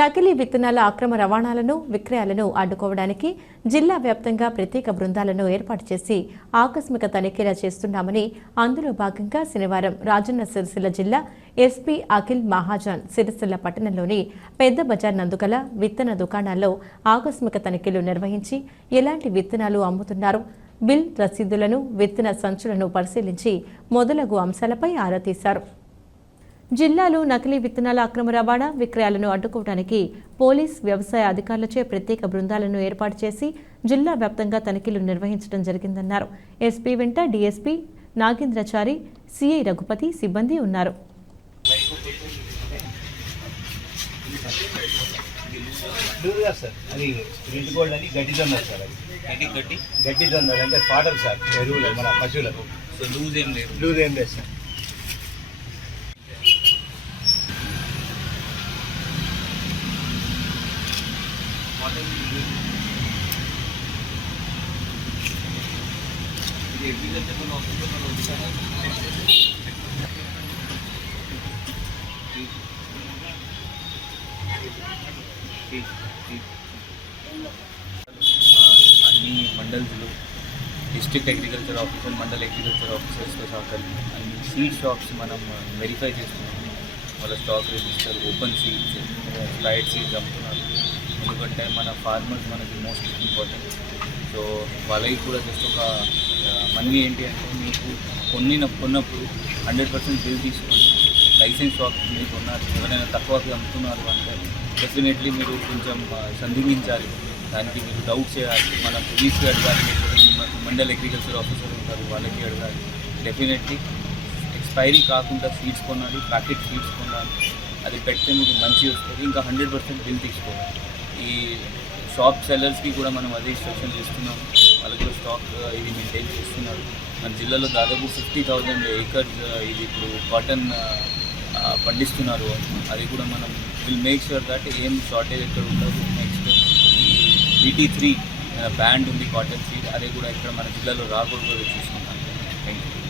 నకిలీ విత్తనాల అక్రమ రవాణాలను విక్రయాలను అడ్డుకోవడానికి జిల్లా వ్యాప్తంగా ప్రత్యేక బృందాలను ఏర్పాటు చేసి ఆకస్మిక తనిఖీలు చేస్తున్నామని అందులో భాగంగా శనివారం రాజన్న సిరిసిల్ల జిల్లా ఎస్పీ అఖిల్ మహాజన్ సిరిసిల్ల పట్టణంలోని పెద్ద బజార్ నందుగల విత్తన దుకాణాల్లో ఆకస్మిక తనిఖీలు నిర్వహించి ఎలాంటి విత్తనాలు అమ్ముతున్నారు, బిల్ రసీదులను, విత్తన సంచులను పరిశీలించి మొదలగు అంశాలపై ఆరా తీశారు. జిల్లాలో నకిలీ విత్తనాల అక్రమ రవాణా విక్రయాలను అడ్డుకోవడానికి పోలీస్, వ్యవసాయ అధికారులచే ప్రత్యేక బృందాలను ఏర్పాటు చేసి జిల్లా వ్యాప్తంగా తనిఖీలు నిర్వహించడం జరిగిందన్నారు. ఎస్పీ వెంట డీఎస్పీ నాగేంద్రచారి, సిఐ రఘుపతి సిబ్బంది ఉన్నారు. అన్ని మండల్స్లో district agriculture officer, mandal agriculture ఆఫీసర్స్తో సహకరించి అన్ని సీడ్ షాప్స్ మనం వెరిఫై చేస్తున్నాం. వాళ్ళ stock register, open seeds, slide seeds అమ్ముతున్నారు. ఎందుకంటే మన ఫార్మర్స్ మనకి మోస్ట్ ఇంపార్టెంట్. సో వాళ్ళకి కూడా జస్ట్ ఒక మనీ ఏంటి అంటే మీకు కొన్నప్పుడు 100% బిల్ తీసుకొని లైసెన్స్ షాప్ మీకు ఉన్నారు, ఎవరైనా తక్కువకి అమ్ముతున్నారు అంటే డెఫినెట్లీ మీరు కొంచెం సందిగ్ధించాలి. దానికి మీరు డౌట్ చేయాలి. మన పోలీస్కి అడగాలి, మండల్ అగ్రికల్చర్ ఆఫీసర్ ఉంటారు వాళ్ళకి అడగాలి. డెఫినెట్లీ ఎక్స్పైరీ కాకుండా సీడ్స్ కొనాలి, ప్యాకెట్ సీడ్స్ కొనాలి. అది పెడితే మీకు మంచి వస్తుంది. ఇంకా 100% బిల్ తీసుకోవాలి. ఈ షాప్ సెల్లర్స్కి కూడా మనం అదే ఇన్స్ట్రక్షన్ చేస్తున్నాం. వాళ్ళకి కూడా స్టాక్ ఇది మెయింటైన్ చేస్తున్నారు. మన జిల్లాలో దాదాపు 50,000 ఏకర్స్ ఇది ఇప్పుడు కాటన్ పండిస్తున్నారు. అది కూడా మనం విల్ మేక్ ష్యూర్ దట్ ఏం షార్టేజ్ ఎక్కడ ఉండదు. నెక్స్ట్ VT3 బ్యాండ్ ఉంది కాటన్ సీడ్, అది కూడా ఇక్కడ మన జిల్లాలో రాకూడదు చూసుకుంటాం. Thank you.